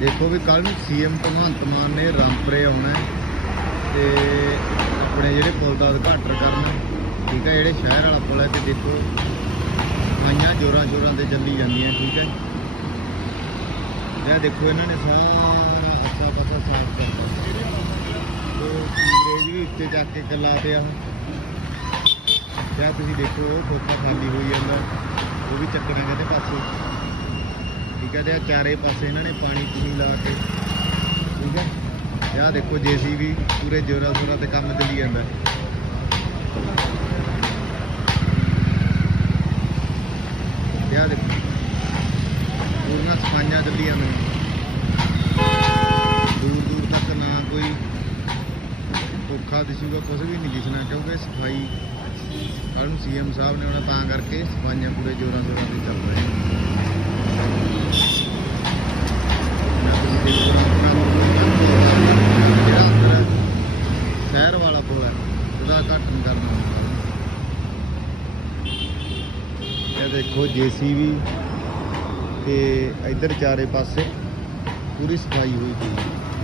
ਦੇਖੋ ਵੀ ਕੱਲ ਨੂੰ ਸੀਐਮ ਭਗਵੰਤ ਮਾਨ ਨੇ ਰਾਮਪੁਰੇ ਆਉਣਾ ਹੈ ਤੇ ਆਪਣੇ ਜਿਹੜੇ ਪੁਲ ਦਾ ਉਦਘਾਟਨ ਕਰਨਾ ਠੀਕ ਹੈ, ਜਿਹੜੇ ਸ਼ਹਿਰ ਵਾਲਾ ਪੁਲ ਹੈ ਤੇ ਦੇਖੋ, ਆਈਆਂ ਜੋਰਾਂ ਜੋਰਾਂ ਤੇ ਚੱਲੀ ਜਾਂਦੀਆਂ, ਠੀਕ ਹੈ। ਇਹ ਦੇਖੋ ਇਹਨਾਂ ਨੇ ਸਾਰਾ ਅੱਛਾ ਪਾਸਾ ਸਾਫ਼ ਕਰਤਾ। ਤੇ ਸੀਵਰੇਜ ਵੀ ਉੱਤੇ ਚੱਕ ਕੇ ਕਲਾ ਤੇ ਆ ਜਾਂ ਤੁਸੀਂ ਦੇਖੋ, ਉਹ ਖਾਲੀ ਹੋਈ ਜਾਂਦਾ, ਉਹ ਵੀ ਚੱਕਣਾ ਕਹਿੰਦੇ ਪਾਸੇ। ਠੀਕ ਹੈ, ਤੇ ਆਹ ਚਾਰੇ ਪਾਸੇ ਇਹਨਾਂ ਨੇ ਪਾਣੀ ਪੂਣੀ ਲਾ ਕੇ, ਠੀਕ ਹੈ। ਤੇ ਆਹ ਦੇਖੋ ਜੀਸੀਬੀ ਪੂਰੇ ਜੋਰਾਂ ਸ਼ੋਰਾਂ ਤੇ ਕੰਮ ਚੱਲੀ ਜਾਂਦਾ। ਤੇ ਦੇਖੋ, ਪੂਰੀਆਂ ਸਫਾਈਆਂ ਚੱਲੀਆਂ ਜਾਂਦੀਆਂ। ਦੂਰ ਦੂਰ ਤੱਕ ਨਾ ਕੋਈ ਔਖਾ ਦਿਸੂਗਾ ਕੁਝ ਵੀ ਨਹੀਂ ਦਿਸਣਾ, ਕਿਉਂਕਿ ਸਫ਼ਾਈ, ਕੱਲ੍ਹ ਨੂੰ ਸੀਐਮ ਸਾਹਿਬ ਨੇ ਉਹਨਾਂ ਤਾਂ ਕਰਕੇ ਸਫਾਈਆਂ ਪੂਰੇ ਜੋਰਾਂ ਸ਼ੋਰਾਂ ਤੇ ਚੱਲ ਰਹੀਆਂ ਨਾ ਤੁਸੀਂ ਦੇਖੋ ਆਪਣਾ ਜਿਹੜਾ ਅੰਦਰ ਸ਼ਹਿਰ ਵਾਲਾ ਪੁਲ ਹੈ ਉਹਦਾ ਘਟਨ ਕਰਨਾ ਇਹ ਦੇਖੋ ਜੀਸੀਬੀ ਤੇ ਇਧਰ ਚਾਰੇ ਪਾਸੇ ਪੂਰੀ ਸਫ਼ਾਈ ਹੋਈ ਪਈ